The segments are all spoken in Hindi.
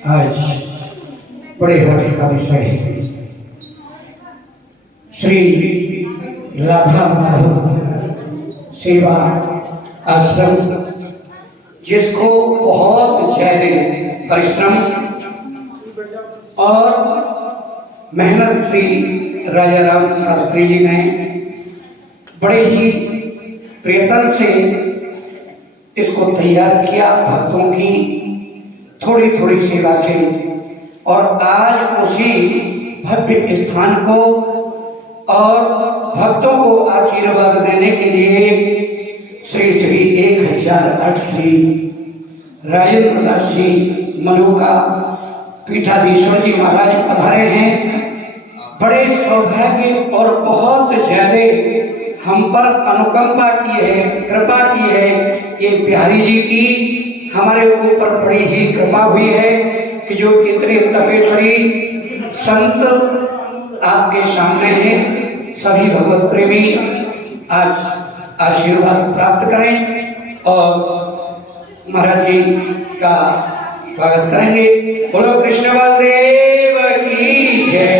आज बड़े हर्ष का विषय है। श्री राधा माधव सेवा आश्रम, जिसको बहुत ज्यादा परिश्रम और मेहनत श्री राजा राम शास्त्री जी ने बड़े ही प्रयत्न से इसको तैयार किया, भक्तों की थोड़ी थोड़ी सेवा से, और आज उसी भव्य स्थान को और भक्तों को आशीर्वाद देने के लिए श्री श्री 1008 श्री राजेंद्र दास जी मनुका पीठाधीश्वर जी महाराज पधारे हैं। बड़े सौभाग्य और बहुत ज्यादा हम पर अनुकंपा की है, कृपा की है। ये बिहारी जी की हमारे ऊपर बड़ी ही कृपा हुई है कि जो इतने तपेश्वरी संत आपके सामने हैं। सभी भगवत प्रेमी आज आशीर्वाद प्राप्त करें और महाराज जी का स्वागत करेंगे। बोलो कृष्ण बलदेव की जय।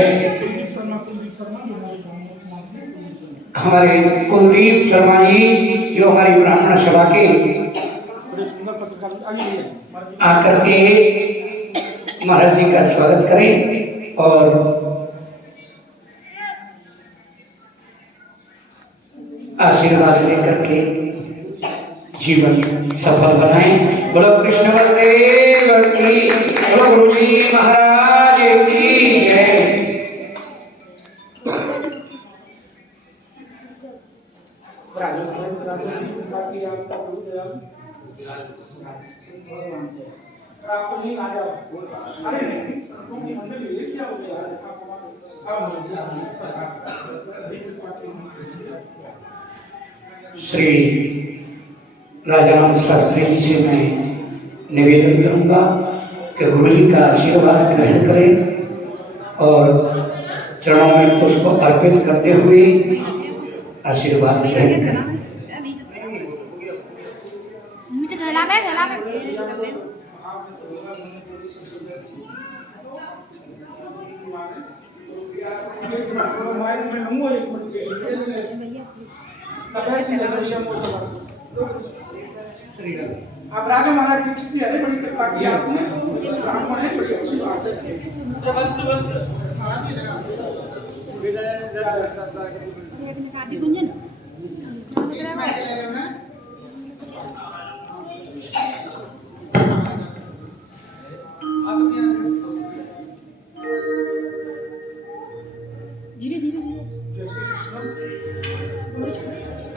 हमारे कुलदीप शर्मा जी जो हमारी ब्राह्मण सभा के आकर के महाराज जी का स्वागत करें और आशीर्वाद लेकर के जीवन सफल बनाएं। बोलो कृष्ण बलदेव की, बोलो गुरु जी महाराज की जय। श्री राजाराम शास्त्री जी से मैं निवेदन करूंगा कि गुरु जी का आशीर्वाद ग्रहण करें और चरणों में पुष्प अर्पित करते हुए आशीर्वाद ग्रहण करें। आप राजा महाराज दीक्षित है, बड़ी कृपा की आपने, ब्राह्मण है, बड़ी अच्छी बात है। बस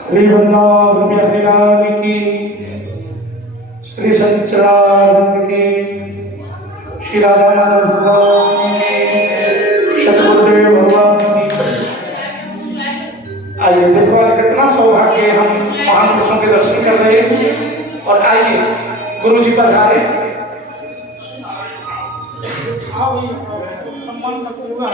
श्री वृंदावन बिहारी लाल की, श्री सच्चिदानंद की, श्री राधा माधव भगवान की, सतगुरुदेव भगवान की। आइए देखो आज कितना सौभाग्य है, हम महापुरुषों के दर्शन कर रहे हैं। और आइए गुरु जी पधारे। सम्मान करते हुए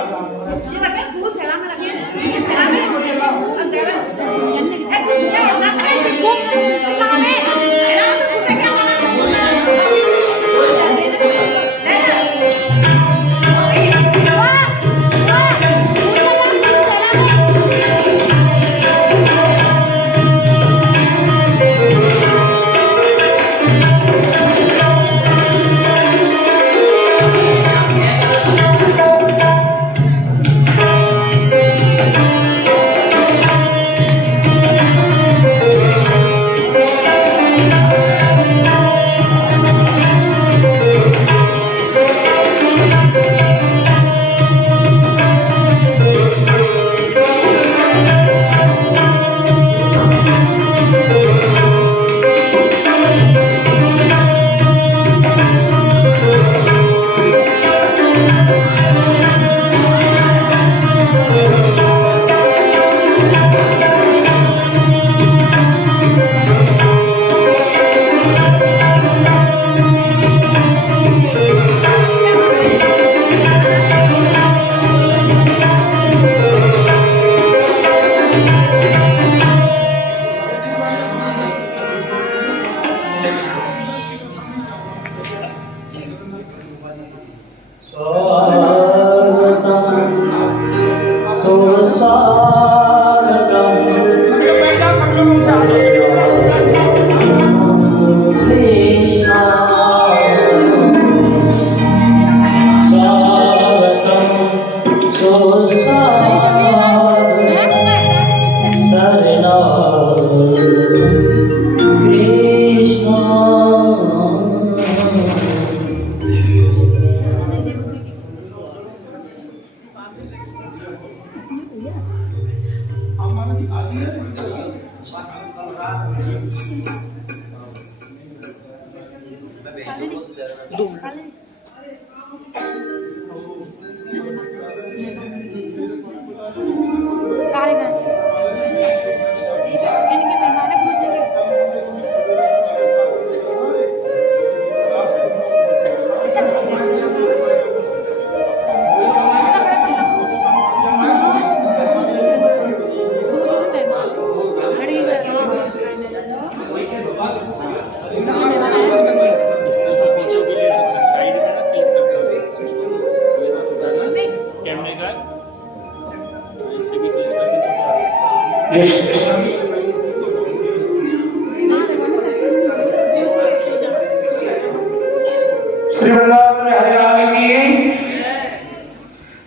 श्री वृंदावन में हरियाणा की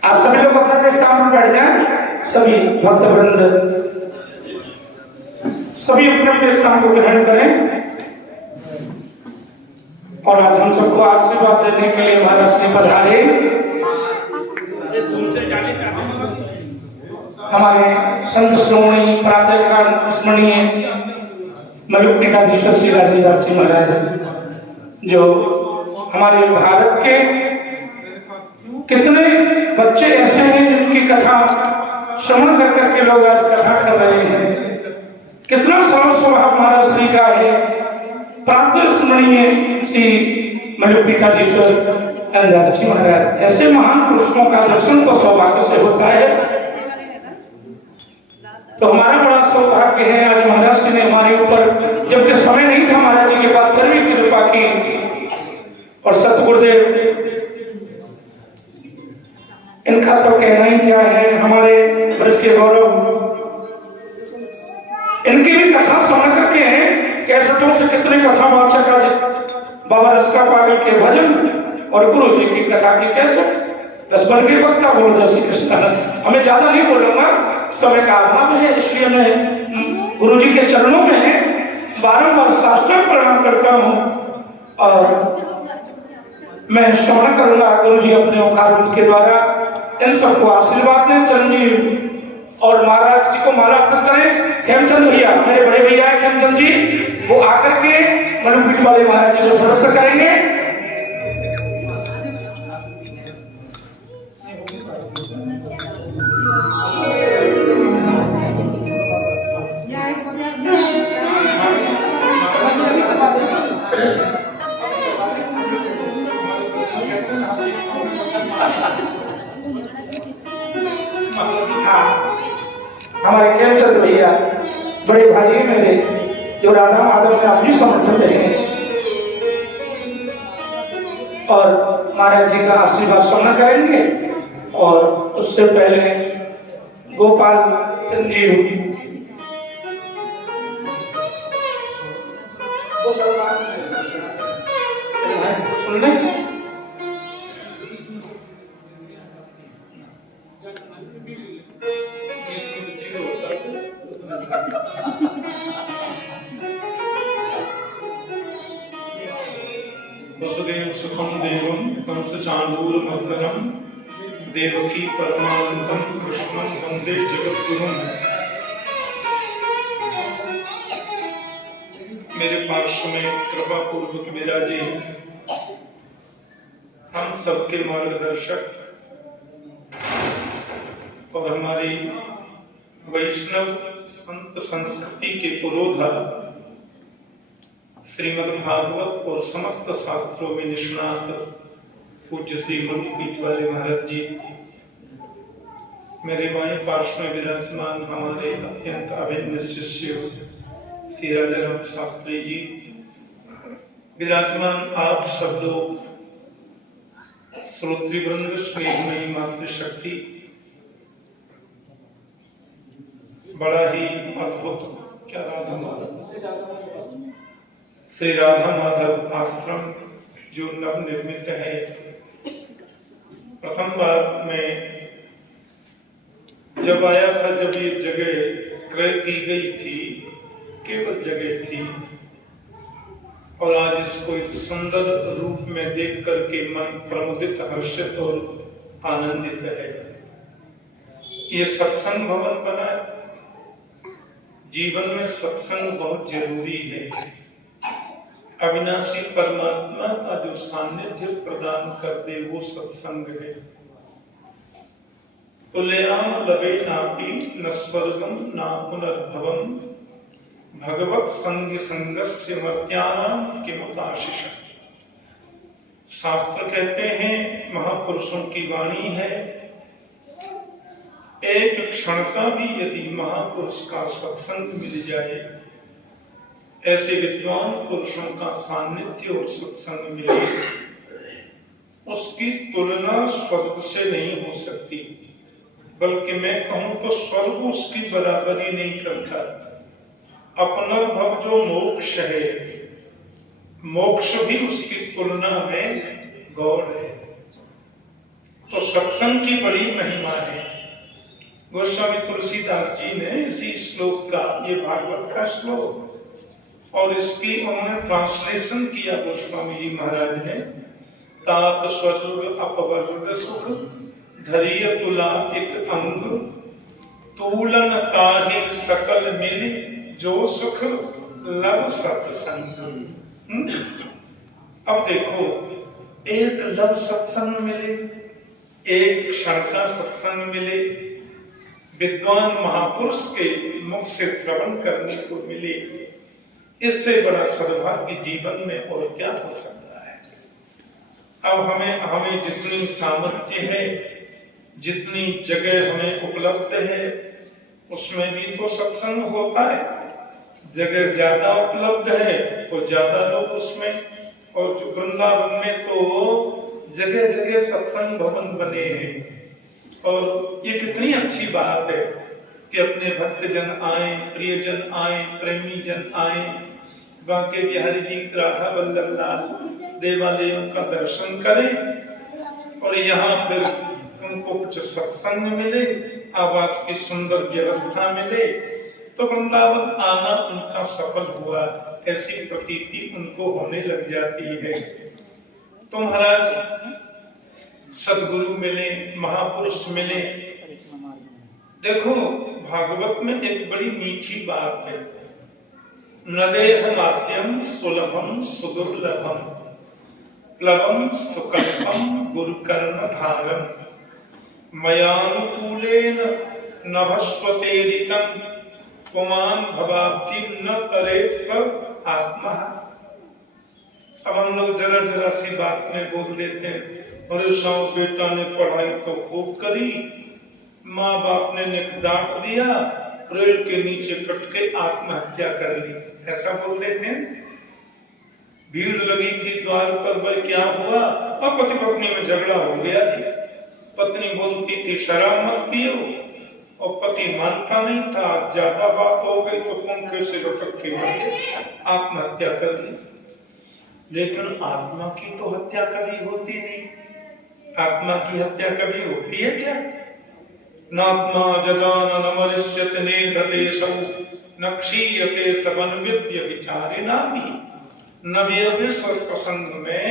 आप सभी लोग अपने स्थान पर बैठ जाएं। सभी भक्त वृंद सभी अपने अपने स्थान को ग्रहण करें। और आज हम सबको आशीर्वाद देने के लिए महाराज ने पधारे। हमारे संत श्रोमणी प्रातःकाल स्मरणीय मयूर पीठाधीश्वर श्री राजीदास जी महाराज, जो हमारे भारत के कितने बच्चे ऐसे हैं जिनकी कथा श्रवण कर करके लोग आज कथा कर रहे हैं। कितना सरल स्वभाव महाराज श्री का है। प्रातः स्मरणीय श्री मयूर पीठाधीश्वर दास जी महाराज, ऐसे महान पुरुषों का दर्शन तो सौभाग्य से होता है। तो हमारा बड़ा सौभाग्य है आज महाराज जी ने हमारे ऊपर, जबकि समय नहीं था, महाराज जी के पास करवी की कृपा की। और सतगुरुदेव, इनका तो कहना ही क्या है। हमारे ब्रज के गौरव, इनकी भी कथा सुन करके कैसेटों से कितने कथावाचक आज बाबा रसका पागल के भजन और गुरु जी की कथा की कैसेट बस बन के वक्ता बोल जैसे कृष्ण। हमें ज्यादा नहीं बोलूंगा, समय का अभाव है, इसलिए मैं गुरु जी के चरणों में बारंबार साष्टांग प्रणाम करता हूँ। और मैं श्रवण करूंगा गुरु जी अपने ओंकार रूप के द्वारा इन सबको आशीर्वाद दें। चंद्रजी और महाराज जी को माला अर्पित करें। खेमचंद भैया, मेरे बड़े भैया है खेमचंद जी, वो आकर के मनुपीठ वाले महाराज जी को समर्पित करेंगे। हमारे खेमचंद भैया बड़े भाई मेरे, जो राधा माधव में अपनी समर्पित हैं और महाराज जी का आशीर्वाद सुनना करेंगे। और उससे पहले गोपाल चंद जी सुन लें। वसुदेव सुखम देवम कंस चांदूर मर्दनम देवकी परमानंदम कृष्णं वंदे जगद्गुरुम। मेरे पार्श्व में कृपा पूर्वक विराजे हम सबके मार्गदर्शक और हमारी वैष्णव संत संस्कृति के पुरोधा श्रीमद् भागवत और समस्त शास्त्रों में निष्णात पूज्य श्री मनुपीठ वाले महाराज जी, मेरे बाएं पार्श्व में विराजमान हमारे अत्यंत अभिन्न शिष्य श्री राजाराम शास्त्री जी, विराजमान आप सब लोग श्रोतृवृंद, स्नेहमयी मातृशक्ति, बड़ा ही अद्भुत, क्या राधा माधव, श्री राधा माधव आश्रम जो नव निर्मित है। प्रथम बार मैं जब आया था, जब ये जगह क्रय की गई थी, केवल जगह थी, और आज इसको इस सुंदर रूप में देख करके मन प्रमुदित, हर्षित और आनंदित है। ये सत्संग भवन बना है। जीवन में सत्संग बहुत जरूरी है। अविनाशी परमात्मा का जो सानिध्य प्रदान कर दे वो सत्संग है। तुलयाम लवे नापि न स्वर्गम न पुनर्भवम भगवत संग संगस्य मर्त्यानाम किमुताशिष। शास्त्र कहते हैं, महापुरुषों की वाणी है, एक क्षण का भी यदि महापुरुष का सत्संग मिल जाए, ऐसे विद्वान पुरुषों का सानिध्य और सत्संग मिले, उसकी तुलना स्वर्ग से नहीं हो सकती। बल्कि मैं कहूं तो स्वर्ग उसकी बराबरी नहीं करता। अपनर्भव जो मोक्ष है, मोक्ष भी उसकी तुलना में गौण है। तो सत्संग की बड़ी महिमा है। गोस्वामी तुलसीदास जी ने इसी श्लोक का, ये भागवत का श्लोक, और इसकी उन्होंने ट्रांसलेशन किया गोस्वामी जी महाराज ने। तात स्वरूप अपवर्ग सुख धरिय तुला एक अंग, तूलन ताहि सकल मिल जो सुख लव सत्संग। अब देखो, एक लव सत्संग मिले, एक क्षण का सत्संग मिले, विद्वान महापुरुष के मुख से श्रवण करने को मिले, इससे बड़ा सद्भाग्य जीवन में और क्या हो सकता है। अब हमें जितनी सामर्थ्य है, जितनी जगह हमें उपलब्ध है, उसमें भी तो सत्संग होता है। जगह ज्यादा उपलब्ध है तो ज्यादा लोग उसमें, और जो वृंदावन में तो जगह जगह सत्संग भवन बने हैं। और ये कितनी अच्छी बात है कि अपने भक्तजन आए, प्रियजन आए, प्रेमी जन आए, बांके बिहारी जी, राधा वल्लभ लाल देवालयों का दर्शन करें, और यहाँ फिर उनको कुछ सत्संग मिले, आवास की सुंदर व्यवस्था मिले, तो वृंदावन आना उनका सफल हुआ, ऐसी प्रतीति उनको होने लग जाती है। तो महाराज सदगुरु मिले, महापुरुष मिले। देखो, भागवत में एक बड़ी मीठी बात है, नदेहमाद्यम सुलभम सुदुर्लभम प्लवम सुकल्पम गुरुकर्णधारम मयानुकूलेन नभस्वतेरितं पुमान भवाब्धि न करे सब आत्मा। अब हम लोग जरा जरा सी बात में बोल देते हैं, अरे साहु बेटा ने पढ़ाई तो खूब करी, माँ बाप ने डांट दिया, रेल के नीचे कट के आत्महत्या कर ली, ऐसा बोल देते हैं। भीड़ लगी थी द्वार पर, भाई क्या हुआ? अब पति पत्नी में झगड़ा हो गया जी। पत्नी बोलती थी शराब मत पियो, और पति मानता नहीं था। ज्यादा बात हो गई तो पंखे से लटक के आत्महत्या कर ली। लेकिन आत्मा की तो हत्या कभी होती नहीं। आत्मा की हत्या कभी होती है क्या? नात्मा जजान न मरिष्यति नेधते सौ न क्षीयते सबन विद्य विचारिणा भी। नवयोगेश्वर प्रसंग में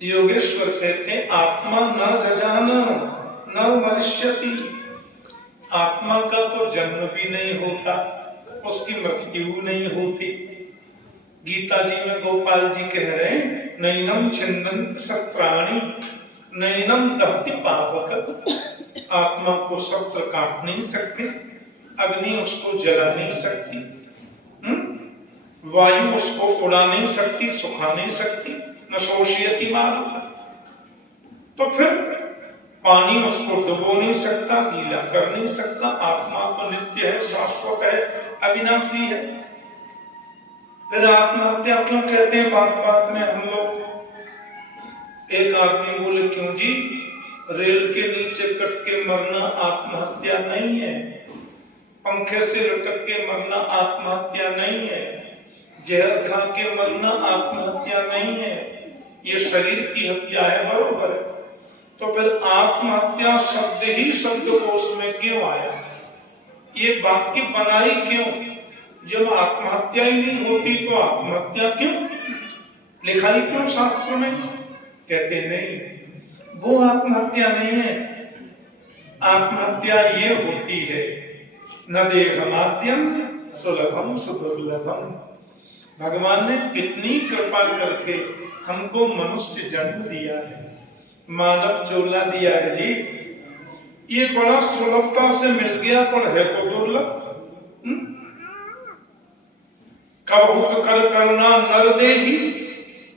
योगेश्वर कहते आत्मा न जजान न मरिष्यति। आत्मा का तो जन्म भी नहीं होता, उसकी मृत्यु नहीं होती। गीता जी में गोपाल जी कह रहे हैं, नैनम छिन्दन्ति शस्त्राणि नैनम दहति पावक। आत्मा को शस्त्र काट नहीं सकते, अग्नि उसको जला नहीं सकती, वायु उसको उड़ा नहीं सकती, सुखा नहीं सकती, न शोषयति मारू। तो फिर पानी उसको डुबो नहीं सकता, गीला कर नहीं सकता। आत्मा तो नित्य है, शाश्वत है, अविनाशी है। फिर आत्महत्या क्यों कहते हैं बात बात में हम लोग? एक आदमी बोले, क्यों जी, रेल के नीचे कट के मरना आत्महत्या नहीं है, पंखे से लटक के मरना आत्महत्या नहीं है, जहर खा के मरना आत्महत्या नहीं है, ये शरीर की हत्या है, बरोबर है। तो फिर आत्महत्या शब्द ही शब्दकोश में क्यों आया? ये वाक्य बनाई क्यों? जब आत्महत्या ही नहीं होती तो आत्महत्या क्यों लिखाई, क्यों शास्त्र में? कहते नहीं, वो आत्महत्या नहीं है। आत्महत्या ये होती है, न देहमाद्यम सुलभम सुदुर्लभम। भगवान ने कितनी कृपा करके हमको मनुष्य जन्म दिया है, मानव चोला दिया है जी। ये बड़ा सुलभता से मिल गया, पर है तो दुर्लभ। कब कर करुणा नर दे ही,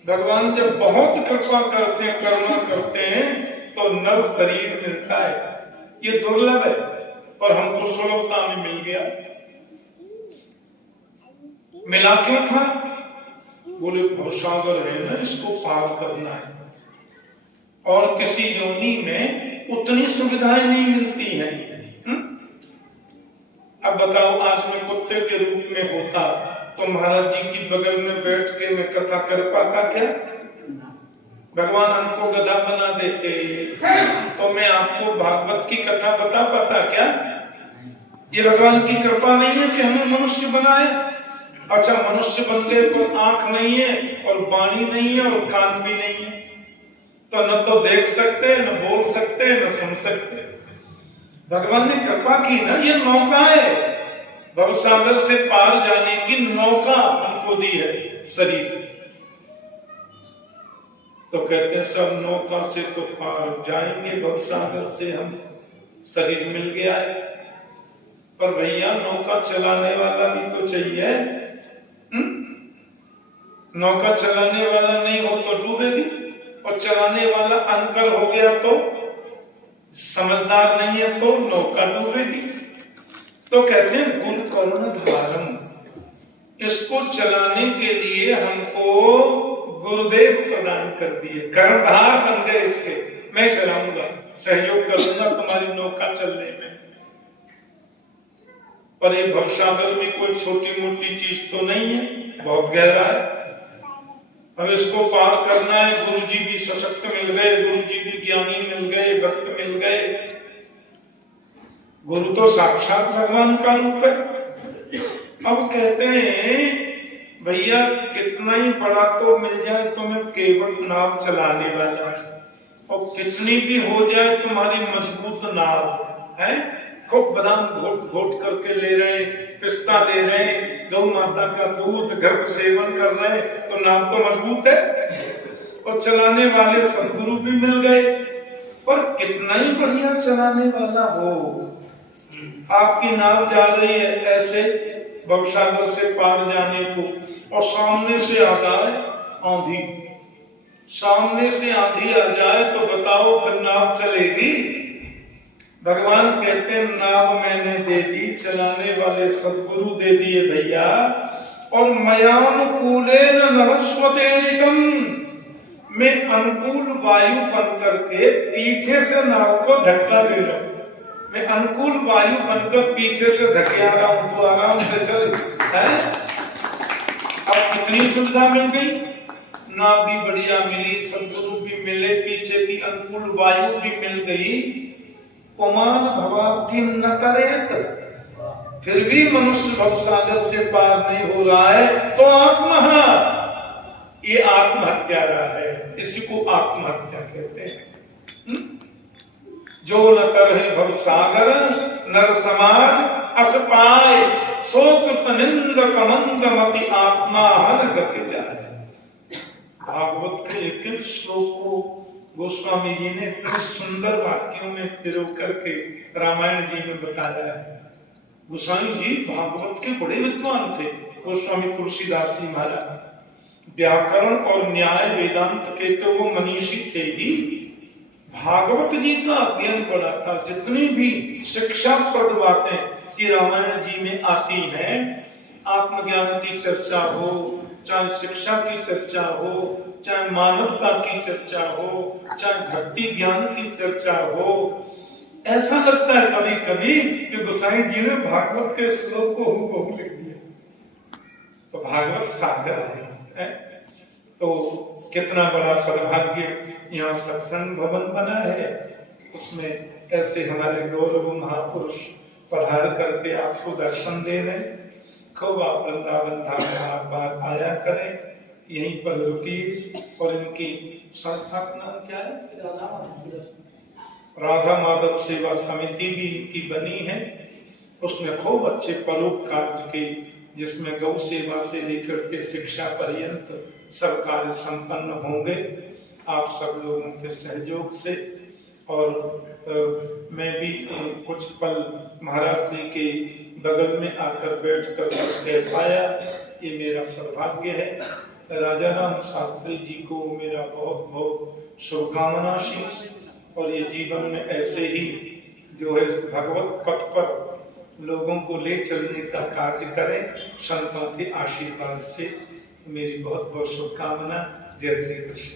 भगवान जब बहुत कृपा करते हैं, करुणा करते हैं, तो नर शरीर मिलता है। ये दुर्लभ है, पर हमको सुलभता में मिल गया। मिला क्यों था? बोले भवसागर है ना, इसको पार करना है, और किसी योनि में उतनी सुविधाएं नहीं मिलती हैं। अब बताओ, आज मैं कुत्ते के रूप में होता तो महाराज जी की बगल में बैठ के मैं कथा कर पाता क्या? भगवान हमको गधा बना देते तो मैं आपको भागवत की कथा बता पाता क्या? ये भगवान की कृपा नहीं है कि हमें मनुष्य बनाए। अच्छा, मनुष्य बन गए तो आंख नहीं है और वाणी नहीं है और कान भी नहीं है, तो न तो देख सकते, न बोल सकते, न सुन सकते। भगवान ने कृपा की ना, ये नौका है, भवसागर से पार जाने की नौका हमको दी है शरीर। तो कहते हैं सब नौका से तो पार जाएंगे, भवसागर से हम शरीर मिल गया है, पर भैया नौका चलाने वाला भी तो चाहिए। नौका चलाने वाला नहीं हो तो डूबेगी, और चलाने वाला अनकल हो गया तो, समझदार नहीं है तो नौका डूबेगी। तो कहते हैं गुरु करुण धारम, इसको चलाने के लिए हमको गुरुदेव प्रदान कर दिए, कर्णधार बन गए इसके। मैं चलाऊंगा, सहयोग करूंगा तुम्हारी नौका चलने में। पर ये भवसागर भी कोई छोटी मोटी चीज तो नहीं है, बहुत गहरा है। अब इसको पार करना है। गुरु जी भी सशक्त मिल गए, गुरु जी भी ज्ञानी मिल गए, भक्त मिल गए। गुरु तो साक्षात भगवान का रूप है। अब कहते हैं भैया कितना ही बड़ा तो मिल जाए तुम्हें केवल नाव चलाने वाला, और कितनी भी हो जाए तुम्हारी मजबूत नाव है, खूब बादाम घोट घोट करके ले रहे, पिस्ता ले रहे, गौ माता का दूध गर्भ सेवन कर रहे, तो नाव तो मजबूत है, और चलाने वाले सदगुरु भी मिल गए। पर कितना ही बढ़िया चलाने वाला हो, आपकी नाव जा रही है ऐसे भवसागर से पार जाने को, और सामने से आ जाए आंधी, सामने से आंधी आ जाए तो बताओ फिर नाव चलेगी? भगवान कहते हैं नाव मैंने दे दी, चलाने वाले सदगुरु दे दिए भैया। और मयानुकूलेन नभस्वतेरिकम, मैं अनुकूल वायु बन करके पीछे से नाव को धक्का दे रहा हूं। मैं अनुकूल वायु बनकर पीछे से धके आ रहा हूं, तो आराम से चल है। अब कितनी सुविधा मिल गई, नाव भी बढ़िया मिली, सदगुरु भी मिले, पीछे की अनुकूल वायु भी मिल गई। पुमान भवाब्धिम न करेत, फिर भी मनुष्य भवसागर से पार नहीं हो रहा है, तो आत्महत्या, ये आत्महत्या रहा है, इसी को आत्महत्या कहते हैं। जो न करे भवसागर नर समाज अस पाए, शोक निंद कमंद मति आत्मा हन गति जाए। भागवत के एक श्लोक को गोस्वामी जी ने इतने सुंदर वाक्यों में पिरो करके रामायण जी में बताया है। गोस्वामी जी भागवत के बड़े विद्वान थे, गोस्वामी तुलसीदास जी महाराज। व्याकरण और न्याय वेदांत के तो वो मनीषी थे ही, भागवत जी का अध्ययन बड़ा था। जितनी भी शिक्षाप्रद बातें श्री रामायण जी में आती हैं, आत्मज्ञान की चर्चा हो, चाहे शिक्षा की चर्चा हो, चाहे मानवता की चर्चा हो, चाहे भक्ति ज्ञान की चर्चा हो, ऐसा लगता है कभी कभी कि गोसाई जी ने भागवत के श्लोक को हूबहू लिख दिया। तो भागवत सागर है। तो कितना बड़ा सौभाग्य यहाँ सत्संग भवन बना है, उसमें ऐसे हमारे गौरव महापुरुष पधार करके आपको दर्शन दे रहे हैं। खूब आप वृंदावन धाम बार बार आया करें, यहीं पर रुकिए। और इनकी संस्था का नाम क्या है? राधा माधव सेवा समिति भी इनकी बनी है। उसमें खूब अच्छे परोपकार के, जिसमें गौ सेवा से लेकर के शिक्षा पर्यंत सब कार्य संपन्न होंगे आप सब लोगों के सहयोग से। और मैं भी कुछ पल महाराज जी के बगल में आकर बैठकर कुछ कह पाया, ये मेरा सौभाग्य है। राजा राम शास्त्री जी को मेरा बहुत बहुत शुभकामना शीश, और ये जीवन में ऐसे ही जो है भगवत पथ पर लोगों को ले चलने का कार्य करें, संतों के आशीर्वाद से। मेरी बहुत बहुत शुभकामना। जय श्री कृष्ण।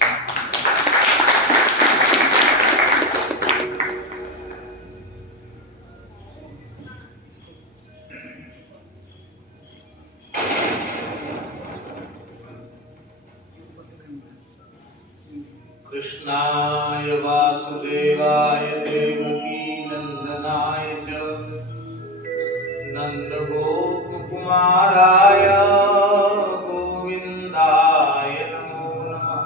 कृष्णाय वासुदेवाय देवकी नंदनाय च नंदगोपकुमाराय गोविंदाय नमो नमः।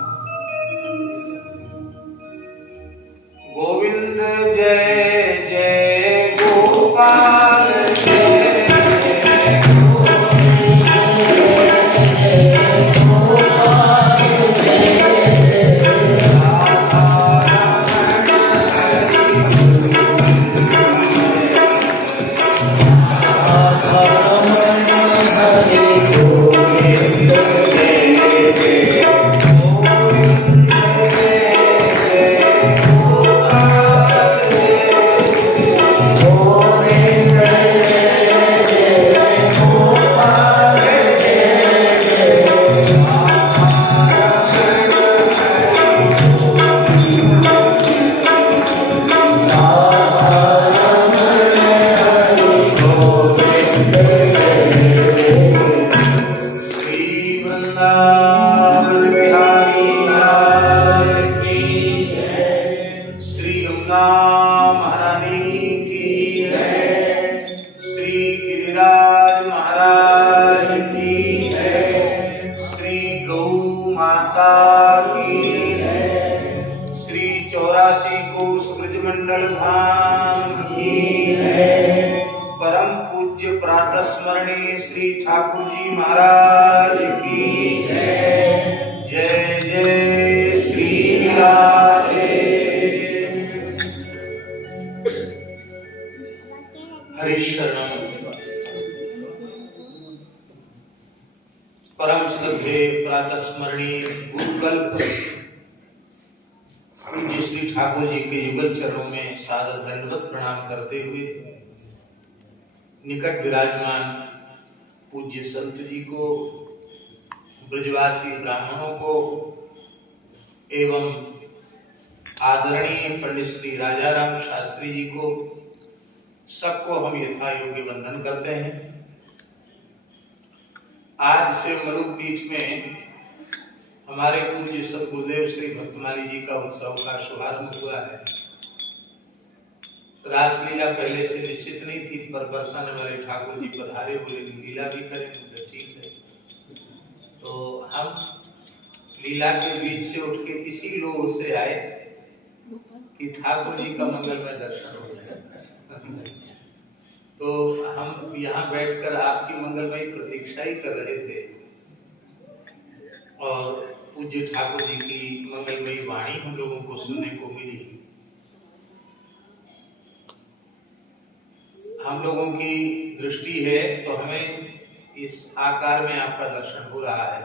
गोविंद जय जय गोपाल जय जय स्मरणीय श्री ठाकुर जी महाराज की जय। जय जय श्री राधे। हरिशरण परम श्रद्धे प्रातः स्मरणीय गुरुकल्प पूज्य श्री ठाकुर जी के युगल चरणों में सादर दंडवत प्रणाम करते हुए निकट विराजमान पूज्य संत जी को, ब्रजवासी ब्राह्मणों को एवं आदरणीय पंडित श्री राजा राम शास्त्री जी को, सबको हम यथा योग्य वंदन करते हैं। आज से मरुक पीठ में हमारे पूज्य सद्गुरुदेव श्री भक्तमाली जी का उत्सव का शुभारंभ हुआ है। रासलीला पहले से निश्चित नहीं थी, पर बरसाने वाले ठाकुर जी पधारे हुए लीला भी करेंगे, ठीक है। तो हम लीला के बीच से उठ के इसी लोग से आए कि ठाकुर जी का मंगलमय दर्शन हो जाए। तो हम यहाँ बैठकर आपकी मंगलमय प्रतीक्षा ही कर रहे थे और पूज्य ठाकुर जी की मंगलमयी वाणी हम लोगों को सुनने को मिली। हम लोगों की दृष्टि है तो हमें इस आकार में आपका दर्शन हो रहा है।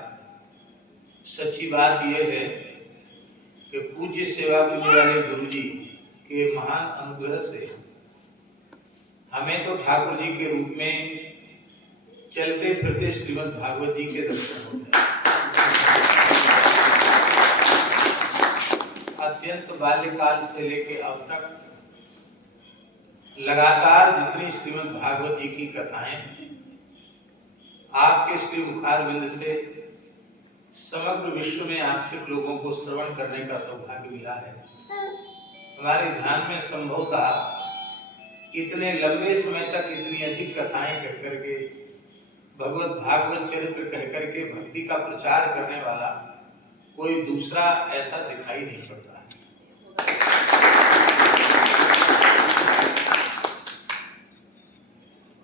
सच्ची बात यह है कि पूज्य सेवा करने वाले गुरु जी के महान अनुग्रह से हमें तो ठाकुर जी के रूप में चलते फिरते श्रीमद् भागवत जी के दर्शन होते हैं। अत्यंत बाल्यकाल से लेकर अब तक लगातार जितनी श्रीमद् भागवत जी की कथाएं आपके श्री मुखारविंद से समग्र विश्व में आस्तिक लोगों को श्रवण करने का सौभाग्य मिला है। हमारे ध्यान में संभवतः इतने लंबे समय तक इतनी अधिक कथाएं कह करके भगवत भागवत चरित्र कह करके भक्ति का प्रचार करने वाला कोई दूसरा ऐसा दिखाई नहीं पड़ता है।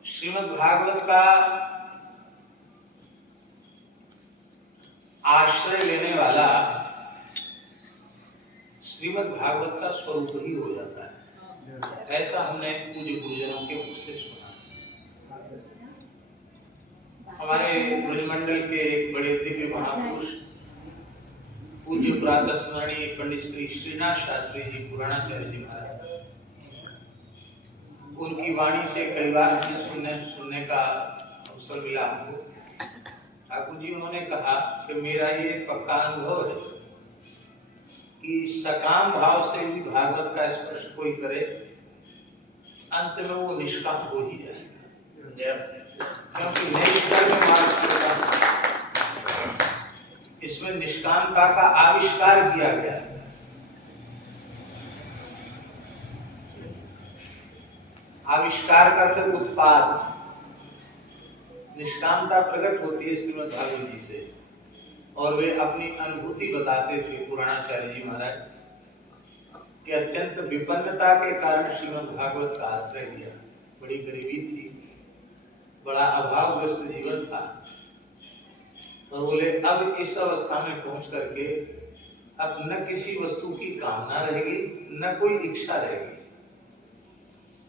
श्रीमद् भागवत का आश्रय लेने वाला श्रीमद् भागवत का स्वरूप ही हो जाता है, ऐसा हमने पूज्य गुरुजनों के मुख से सुना। हमारे ब्रजमंडल के एक बड़े दिव्य महापुरुष पूज्य प्रातः स्मरणीय पंडित श्री श्रीनाथ शास्त्री जी पुराणाचार्य जी महाराज, उनकी वाणी से कई बार हमें सुनने का अवसर मिला हमको। ठाकुर जी उन्होंने कहा कि मेरा ये पक्का अनुभव है कि सकाम भाव से भी भागवत का स्पर्श कोई करे, अंत में वो निष्काम हो ही जाएगा, क्योंकि निष्काम मार्ग इसमें निष्कामता का आविष्कार किया गया है। आविष्कार करते उत्पाद, निष्कामता प्रकट होती है श्रीमद् भागवत जी से, और वे अपनी अनुभूति बताते थे पुराणाचार्य जी महाराज कि अत्यंत विपन्नता के कारण श्रीमद् भागवत का आश्रय लिया। बड़ी गरीबी थी, बड़ा अभावग्रस्त जीवन था, और बोले अब इस अवस्था में पहुंच करके अब न किसी वस्तु की कामना रहेगी न कोई इच्छा रहेगी,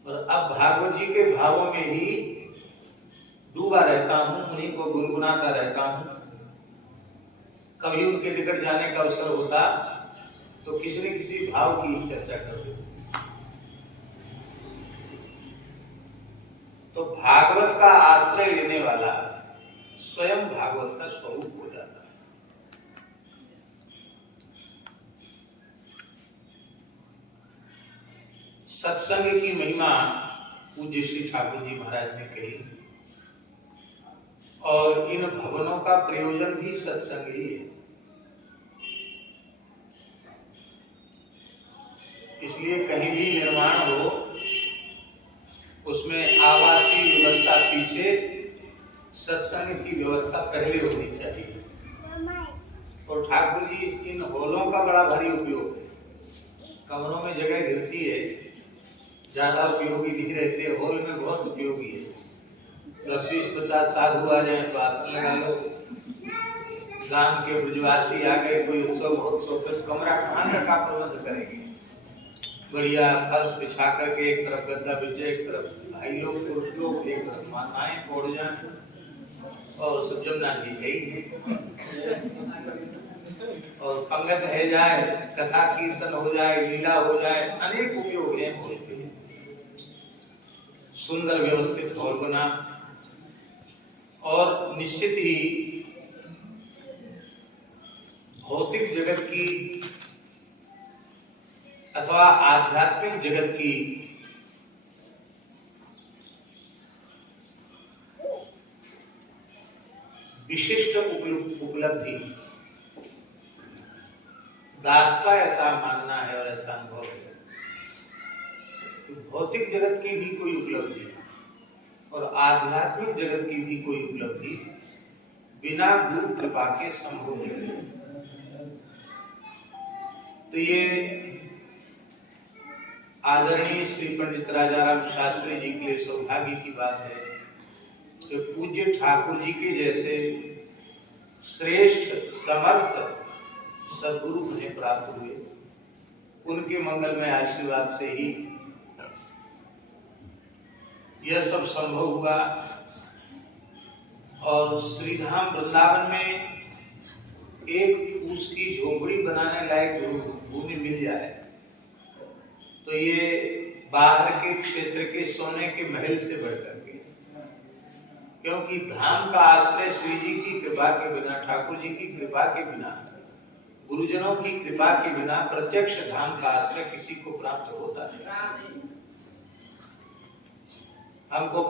और अब भागवत जी के भावों में ही डूबा रहता हूं, उन्हीं को गुनगुनाता रहता हूं। कभी उनके निकट जाने का अवसर होता तो किसी न किसी भाव की ही चर्चा कर देते। तो भागवत का आश्रय लेने वाला स्वयं भागवत का स्वरूप हो जाता है। सत्संग की महिमा पूज्य श्री ठाकुर जी महाराज ने कही, और इन भवनों का प्रयोजन भी सत्संग ही है। इसलिए कहीं भी निर्माण हो उसमें आवासीय व्यवस्था पीछे, सत्संग की व्यवस्था पहले होनी चाहिए। और ठाकुर जी इन हॉलों का बड़ा भारी उपयोग है। कमरों में जगह गिरती है, ज्यादा उपयोगी नहीं रहते, हॉल में बहुत उपयोगी है। 10-20-50 साधु आ जाए तो आसन लगा लो, गांव के ब्रजवासी आ गए कोई उत्सव महोत्सव पे, कमरा कहाँ तक आप प्रबंध करेंगे? बढ़िया फर्श बिछा करके एक तरफ गद्दा बिछे, एक तरफ भाई लोग पुरुष लोग, एक तरफ माताएं पौड़ जाए, और सब जमना जी है ही, और पंगत है जाए, कथा कीर्तन हो जाए, लीला हो जाए, अनेक उपयोग है हॉल के। सुंदर व्यवस्थित हॉल बना, और निश्चित ही भौतिक जगत की अथवा आध्यात्मिक जगत की विशिष्ट उपलब्धि, दास का ऐसा मानना है और ऐसा अनुभव है कि भौतिक जगत की भी कोई उपलब्धि और आध्यात्मिक जगत की भी कोई उपलब्धि बिना गुरु कृपा के संभव नहीं है। तो ये आदरणीय श्री पंडित राजाराम शास्त्री जी के लिए सौभाग्य की बात है कि पूज्य ठाकुर जी के जैसे श्रेष्ठ समर्थ सद्गुरु उन्हें प्राप्त हुए। उनके मंगलमय आशीर्वाद से ही यह सब संभव हुआ, और श्रीधाम वृंदावन में एक फूस की झोपड़ी बनाने लायक भूमि मिल जाए तो ये बाहर के क्षेत्र के सोने के महल से बढ़कर के, क्योंकि धाम का आश्रय श्री जी की कृपा के बिना, ठाकुर जी की कृपा के बिना गुरुजनों की कृपा के बिना प्रत्यक्ष धाम का आश्रय किसी को प्राप्त होता नहीं। हमको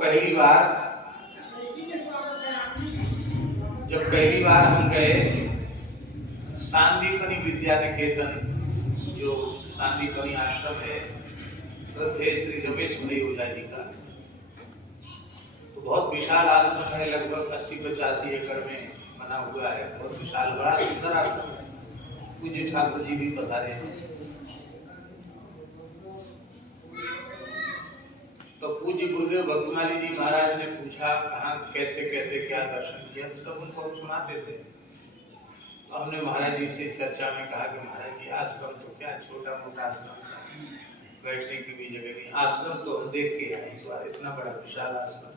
जब पहली बार हम गए सांदीपनी विद्या निकेतन, जो सांदीपनी आश्रम है श्रद्धेय श्री रमेश भाई ओझा जी का, तो बहुत विशाल आश्रम है, लगभग 80-85 एकड़ में बना हुआ है। बहुत विशाल बड़ा सुंदर आश्रम है। पूज्य ठाकुर जी भी बता रहे हैं। तो पूज्य गुरुदेव भक्तमाली जी महाराज ने पूछा कहाँ कैसे कैसे क्या दर्शन किया, तो सब उनको सुनाते थे। तो हमने महाराज जी से चर्चा में कहा कि महाराज जी आश्रम तो क्या छोटा मोटा आश्रम था, बैठने की भी जगह नहीं। आश्रम तो हम देख के आए इस बार, इतना बड़ा विशाल आश्रम,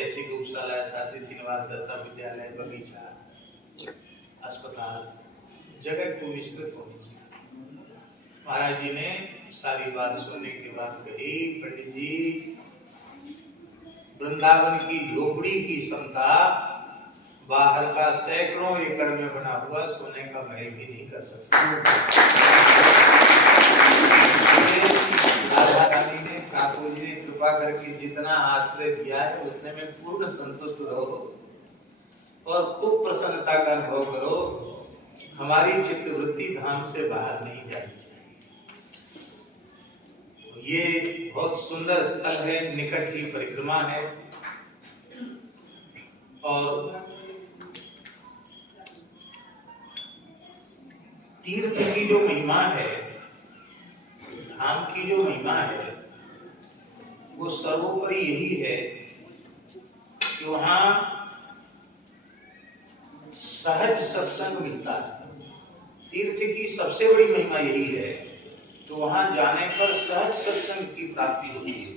ऐसी गौशाला, ऐसा अतिथि निवास, ऐसा विद्यालय, बगीचा, अस्पताल, जगह को विस्तृत होनी चाहिए। महाराज जी ने सारी बात सुनने के बाद कही, पंडित जी वृंदावन की झोपड़ी की क्षमता बाहर का सैकड़ों एकड़ में बना हुआ सोने का महल भी नहीं कर सकता। राधा रानी ने, ठाकुर जी ने कृपा करके जितना आश्रय दिया है उतने में पूर्ण संतुष्ट रहो और खूब प्रसन्नता का अनुभव करो। हमारी चित्तवृत्ति धाम से बाहर नहीं जानी चाहिए। ये बहुत सुंदर स्थल है, निकट की परिक्रमा है और तीर्थ की जो महिमा है, धाम की जो महिमा है, वो सर्वोपरि यही है कि वहां सहज सत्संग मिलता है। तीर्थ की सबसे बड़ी महिमा यही है, तो वहां जाने पर सहज सत्संग की प्राप्ति होती है।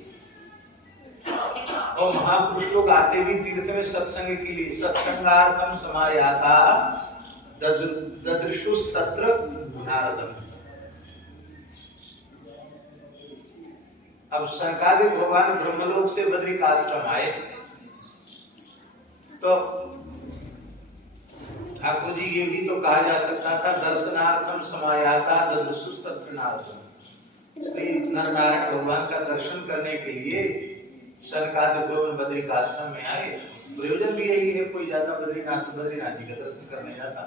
और महापुरुष लोग आते भी तीर्थ में सत्संग के लिए, सत्संगार्थम समायाता ददृशुस तत्र नारदम। अब सनकादिक भगवान ब्रह्मलोक से बद्रिक आश्रम आए तो ठाकुर जी ये भी तो कहा जा सकता था, दर्शनार्थम समायाता ददृशुस तत्र नारदम। श्री नर नारायण भगवान का दर्शन करने के लिए सनकादिक भगवान बद्रिक आश्रम में आए। प्रयोजन भी यही है, कोई जाता बद्रीनाथ जी का दर्शन करने जाता,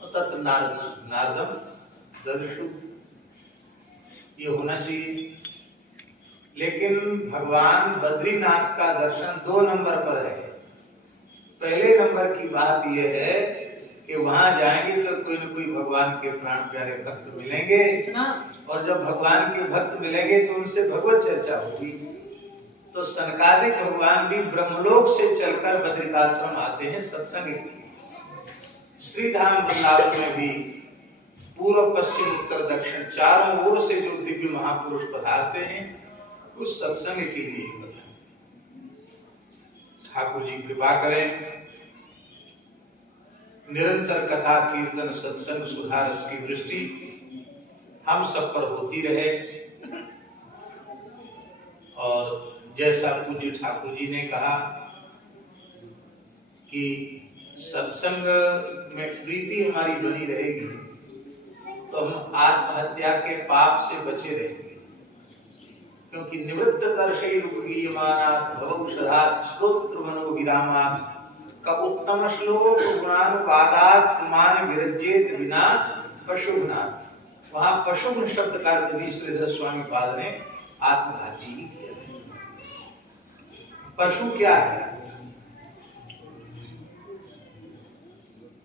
और तत्र नारदम ददृशु, ये होना चाहिए। लेकिन भगवान बद्रीनाथ का दर्शन 2 नंबर पर है। पहले नंबर की बात यह है कि वहां जाएंगे तो कोई न कोई भगवान के प्राण प्यारे भक्त मिलेंगे, और जब भगवान के भक्त मिलेंगे तो उनसे भगवत चर्चा होगी। तो सनकादिक भगवान भी ब्रह्मलोक से चलकर बद्रिकाश्रम आते हैं सत्संग के लिए। श्रीधाम वृंदावन में भी पूर्व पश्चिम उत्तर दक्षिण चारों ओर से जो दिव्य महापुरुष पधारते हैं उस सत्संग के लिए ही पधारते हैं। ठाकुर जी कृपा करें, निरंतर कथा कीर्तन सत्संग सुधारस की दृष्टि हम सब पर होती रहे। और जैसा पूज्य ठाकुर जी ने कहा कि सत्संग में प्रीति हमारी बनी रहेगी तो हम आत्महत्या के पाप से बचे रहेंगे। क्योंकि निवृत्त दर्शय रूपगीयमानात् भवौषधात् स्तोत्र मनोविरामात् का उत्तम श्लोक गुणानुवादात् मान विरज्येत विना पशुघ्नात्। वहां पशुघ्न शब्द का अर्थ भी श्रीधर स्वामी पाद ने आत्मघाती ही किया। पशु क्या है?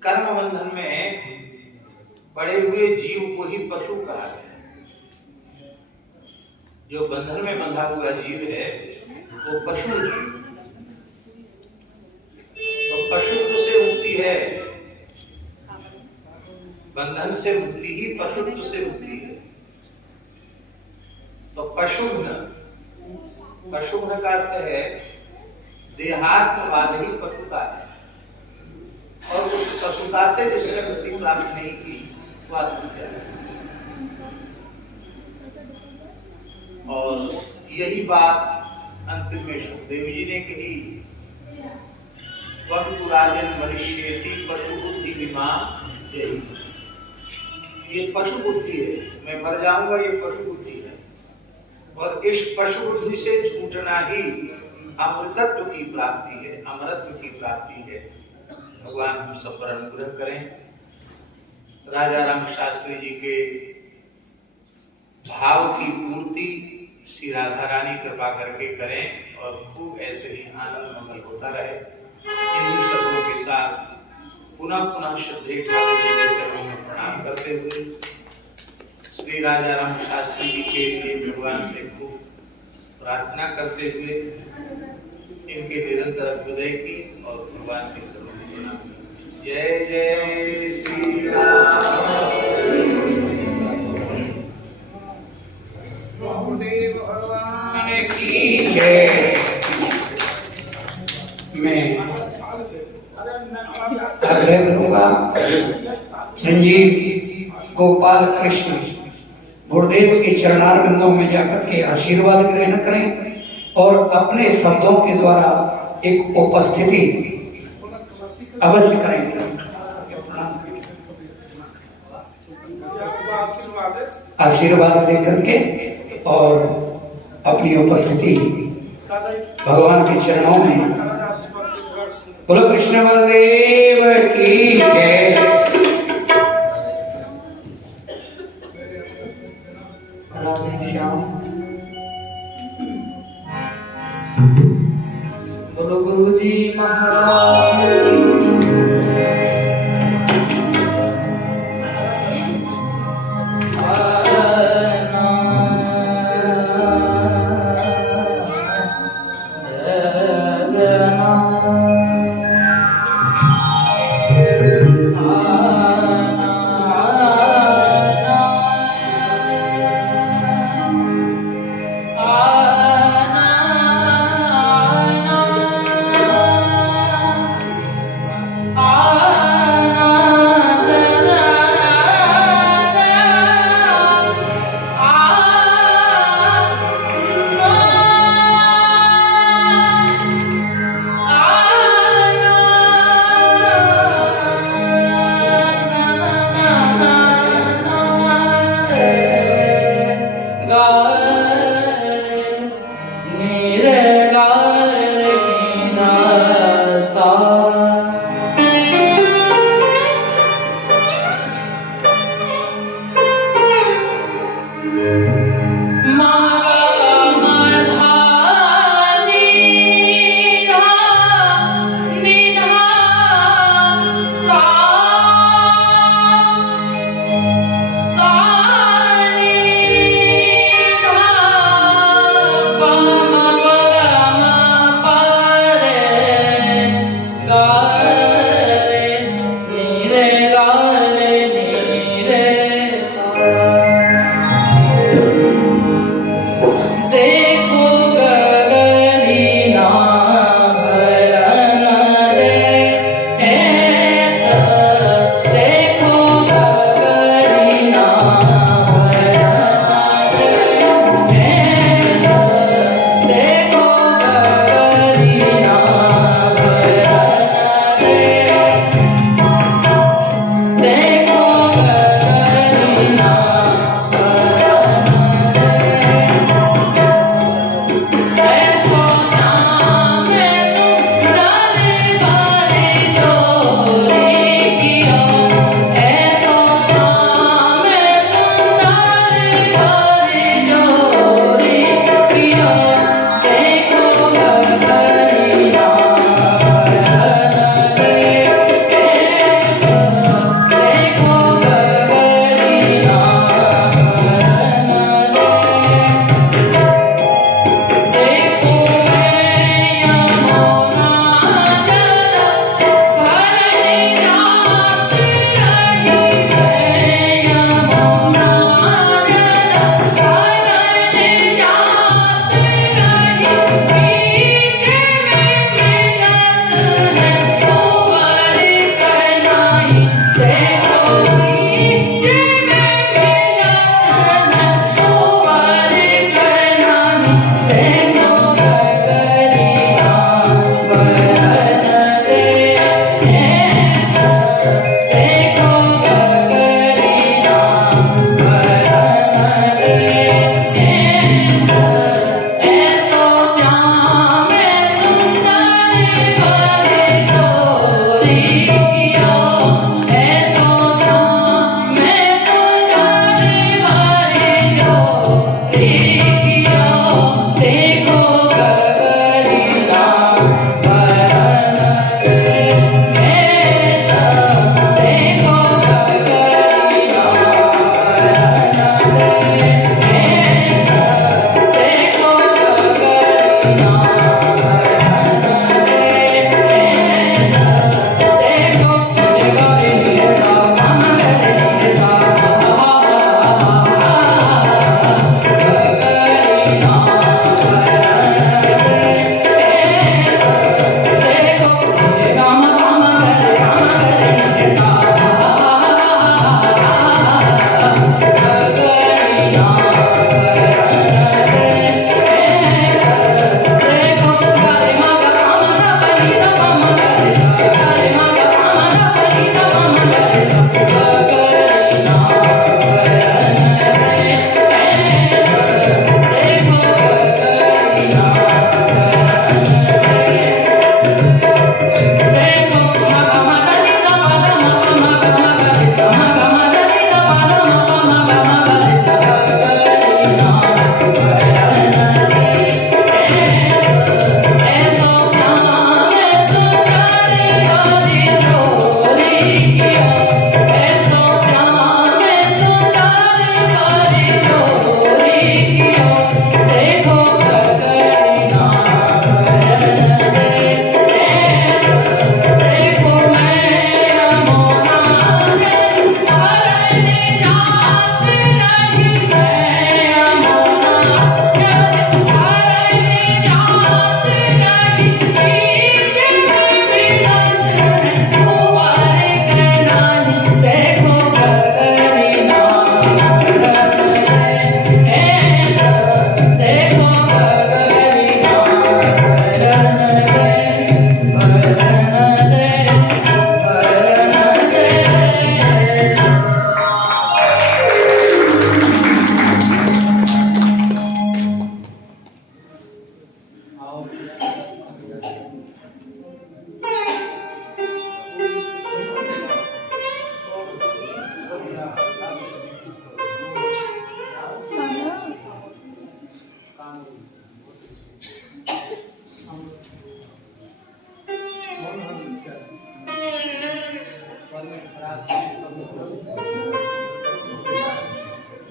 कर्म बंधन में पड़े हुए जीव को ही पशु कहा है। जो बंधन में बंधा हुआ जीव है वो पशु है। तो पशुत्व से मुक्ति है, बंधन से मुक्ति ही पशुत्व से मुक्ति है। तो पशुघ्न का अर्थ है देहात्मवाद ही पशुता है, और उस पशुता से जिसने मुक्ति प्राप्त नहीं की वो आत्महत्या है। और यही बात अंतिम में सुखदेव जी ने कही, वक्तु राजन मनुष्येति पशु बुद्धि विमा जय। ये पशु बुद्धि है, मैं मर जाऊंगा, ये पशु बुद्धि है। और इस पशु बुद्धि से छूटना ही अमृतत्व की प्राप्ति है, अमरत्व की प्राप्ति है। भगवान हम सब पर अनुग्रह करें। राजा राम शास्त्री जी के भाव की पूर्ति श्री राधा रानी कृपा करके करें और खूब ऐसे ही आनंद मंगल होता रहे। इन शब्दों के साथ पुनः पुनः श्रद्धेय ठाकुर जी के चरणों में प्रणाम करते हुए श्री राजा राम शास्त्री जी के लिए भगवान से खूब प्रार्थना करते हुए इनके निरंतर अभ्युदय की और भगवान के चरणों में प्रणाम। जय जय श्री राम। भगवान की जय। मैं आग्रह करूंगा संजीव गोपाल कृष्ण गुरुदेव के चरणारविंदों में जाकर के आशीर्वाद ग्रहण करें और अपने शब्दों के द्वारा एक उपस्थिति अवश्य करेंगे। आशीर्वाद लेकर के और अपनी उपस्थिति भगवान के चरणों में। बोलो कृष्ण बलदेव की जय। राधे श्याम। बोलो गुरु जी महाराज की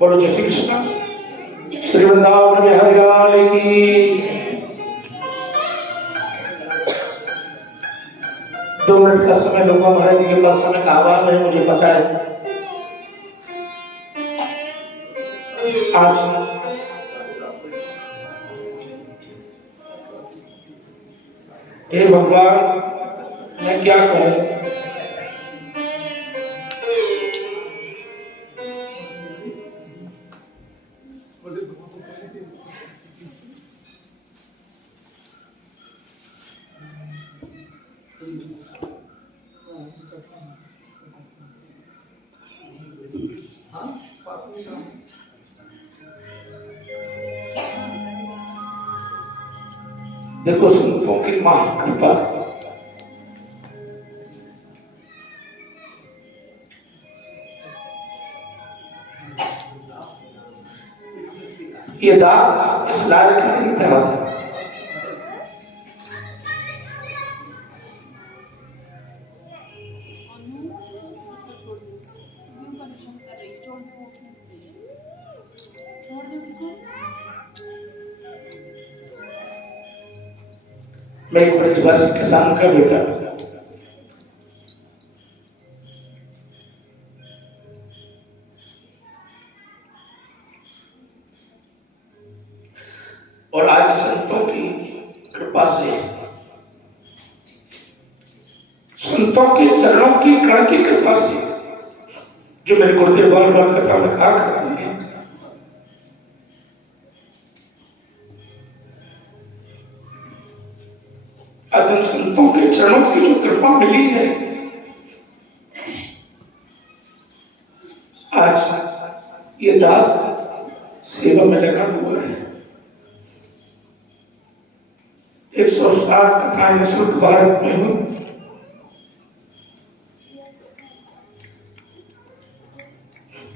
बोलो जय श्री कृष्ण। श्री वृंदावन में हरियाली की। 2 मिनट का समय लूंगा महाराज जी के पास, समय का अभाव है मुझे पता है। आज हे भगवान मैं क्या कहूं, देखो संतों की महाकृपा। ये दास इस लायक नहीं था। मैं एक ब्रजवासी किसान का बेटा, और आज संतों की कृपा से, संतों के चरणों की कण की कृपा से, जो मेरे गुरुदेव बार बार कथा में कहा करते हैं, आज उन संतों के चरणों की जो कृपा मिली है, आज ये दास सेवा में लगा हुआ है। 160 कथाएं निःशुल्क भारत में हूं।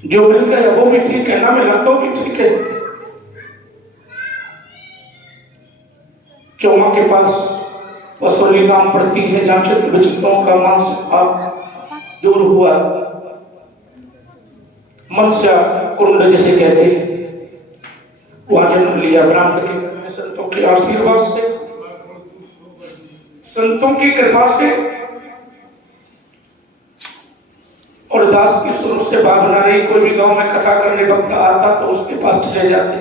जो मिल गया वो भी ठीक है, ना मिला तो भी ठीक है। चौमा के पास वसूली काम पड़ती है, जहां चित्त विचित्रों का मानसिक भाव दूर हुआ, मनसा कुंड जिसे कहते हैं, वहां जन्म लिया ब्राह्मण के घर में। संतों के आशीर्वाद से, संतों की कृपा से, और दास की शुरू से बात ना रही। कोई भी गांव में कथा करने वक्त आता तो उसके पास चले जाते।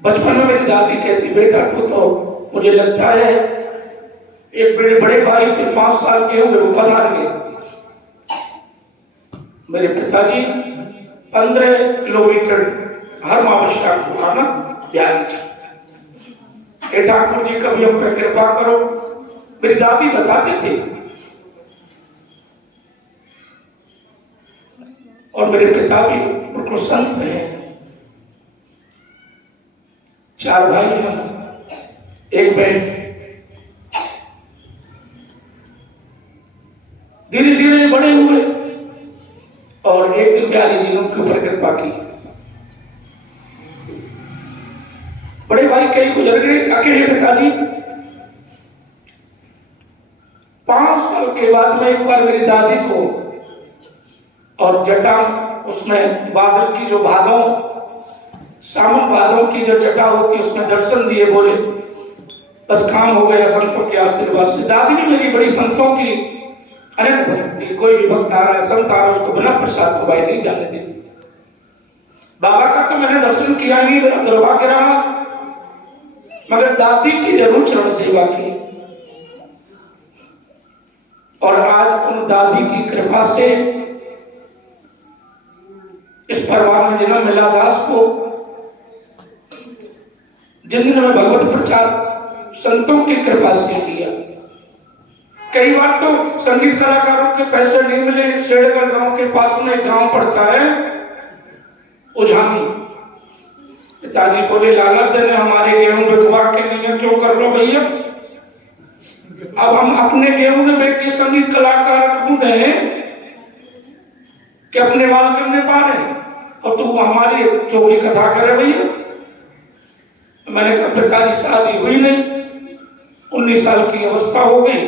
बचपन में मेरी दादी कहती, बेटा तू तो, मुझे लगता है एक बड़े भाई थे, 5 साल के हुए वो पधार गए। मेरे पिताजी 15 किलोमीटर हर मावस्या को आना प्यारी थी। हे ठाकुर जी कभी हम पे कृपा करो। मेरी दादी बताते थे। और मेरे पिता भी बिल्कुल संत हैं। 4 भाई हैं, एक बहन। धीरे धीरे बड़े हुए और एक दिन प्यारी जी ने उनके ऊपर कृपा की। बड़े भाई कहीं गुजर गए, अकेले पिताजी। 5 साल के बाद में एक बार मेरी दादी को और जटा, उसमें बादल की जो भादों, सावन भादों की जो जटा होती है, उसमें दर्शन दिए। बोले बस काम हो गया संतों के आशीर्वाद से। दादी भी मेरी बड़ी संतों की अनंत भक्त थी। कोई भी भक्त आ रहा है, संत आ रहा है, उसको बिना प्रसाद खुआए नहीं जाने देती। बाबा का तो मैंने दर्शन किया नहीं, मेरा दुर्भाग्य रहा, मगर दादी की जरूर चरण सेवा की। और आज उन दादी की कृपा से इस परिवार में जन्म मिला दास को। जिन में भगवत प्रचार संतों की कृपा से किया। कई बार तो संगीत कलाकारों के पैसे नहीं मिले। शेड़गढ़ गांव के पास में एक गांव पड़ता है उझानी। पिताजी बोले, लाला तेने हमारे गेहूं बिकवा के नहीं है, क्यों कर लो भैया। अब हम अपने गेहूं में बेच के संगीत कलाकार ढूंढे कि अपने बाल करने पा रहे, और तू हमारी चोरी कथा करे भैया। मैंने कहा पिताजी शादी हुई नहीं, 19 साल की अवस्था हो गई।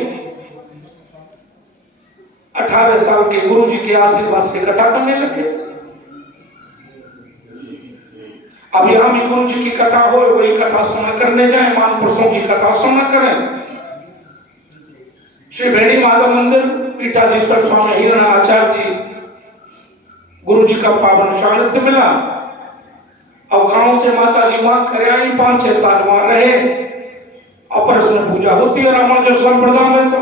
18 साल के गुरु जी के आशीर्वाद से कथा करने लगे। अब यहाँ भी गुरु जी की कथा हो, वही कथा सुना करने जाए, महापुरुषों की कथा सुना करें। श्री वेणी माधव मंदिर पीठाधीश्वर स्वामी हिरण आचार्य जी गुरु जी का पावन सानिध्य मिला। अब गांव से माता जी वहां करे आई, 5-6 साल वहां रहे। अपरस में पूजा होती है रामानुज संप्रदाय में, तो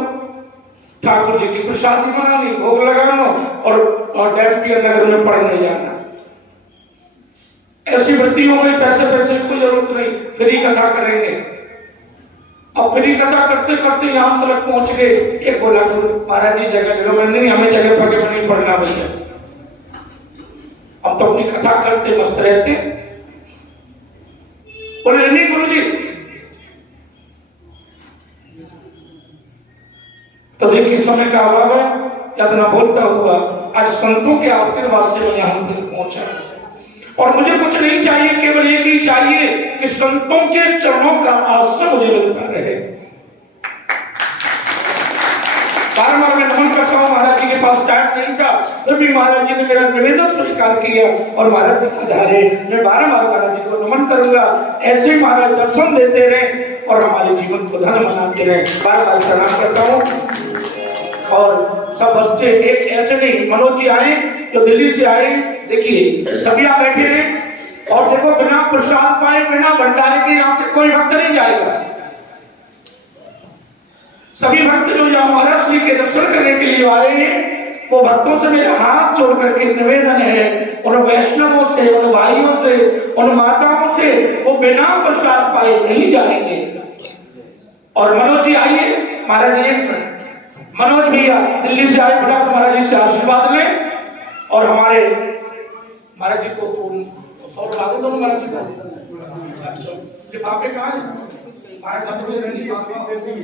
ठाकुर जी की प्रसादी बनानी, भोग लगाना और डैम्पियर नगर में पढ़ने जाना। ऐसी वृत्ति हो गई, पैसे की कोई जरूरत नहीं, फ्री कथा करेंगे। अब फ्री कथा करते करते यहां तक पहुंच गए। एक बोला महाराज जी जगह में नहीं, हमें जगह पगे में नहीं पढ़ना भैया। अब तो अपनी कथा करते मस्त रहते। बोले नहीं गुरु जी, तो देखिए समय का अभाव है, इतना बोलता हुआ आज संतों के आशीर्वाद से मैं यहां तक पहुंचा। और मुझे कुछ नहीं चाहिए, केवल एक ही चाहिए कि संतों के चरणों का आश्रय मुझे मिलता रहे। बार-बार मैं नमन करता हूं, महाराज जी के पास टाइम नहीं था, फिर भी महाराज जी ने मेरा निवेदन स्वीकार किया और महाराज जी के आधारे मैं बार-बार महाराज जी को नमन करूंगा। ऐसे ही महाराज दर्शन देते रहे और हमारे जीवन को धन्य बनाते रहे। बार-बार प्रणाम करता हूं। और सब बच्चे एक ऐसे नहीं, मनोज जी आए जो दिल्ली से आए, देखिए सभी आप बैठे हैं और देखो बिना प्रसाद पाए, बिना भंडारे के यहाँ से कोई भक्त नहीं जाएगा। सभी भक्त जो यहाँ महाराज श्री के दर्शन करने के लिए आए हैं, वो भक्तों से मेरे हाथ जोड़ करके निवेदन है, उन वैष्णवों से, उन भाइयों से, उन माताओं से, वो बिना प्रसाद पाए नहीं जाएंगे। और मनोज जी आइए, महाराज जी मनोज भैया दिल्ली से आए, बड़ा महाराज जी से आशीर्वाद लें और हमारे महाराज जी को सौर लागू दोनों महाराज जी को लिफाफे कहाँ हैं? महाराज जी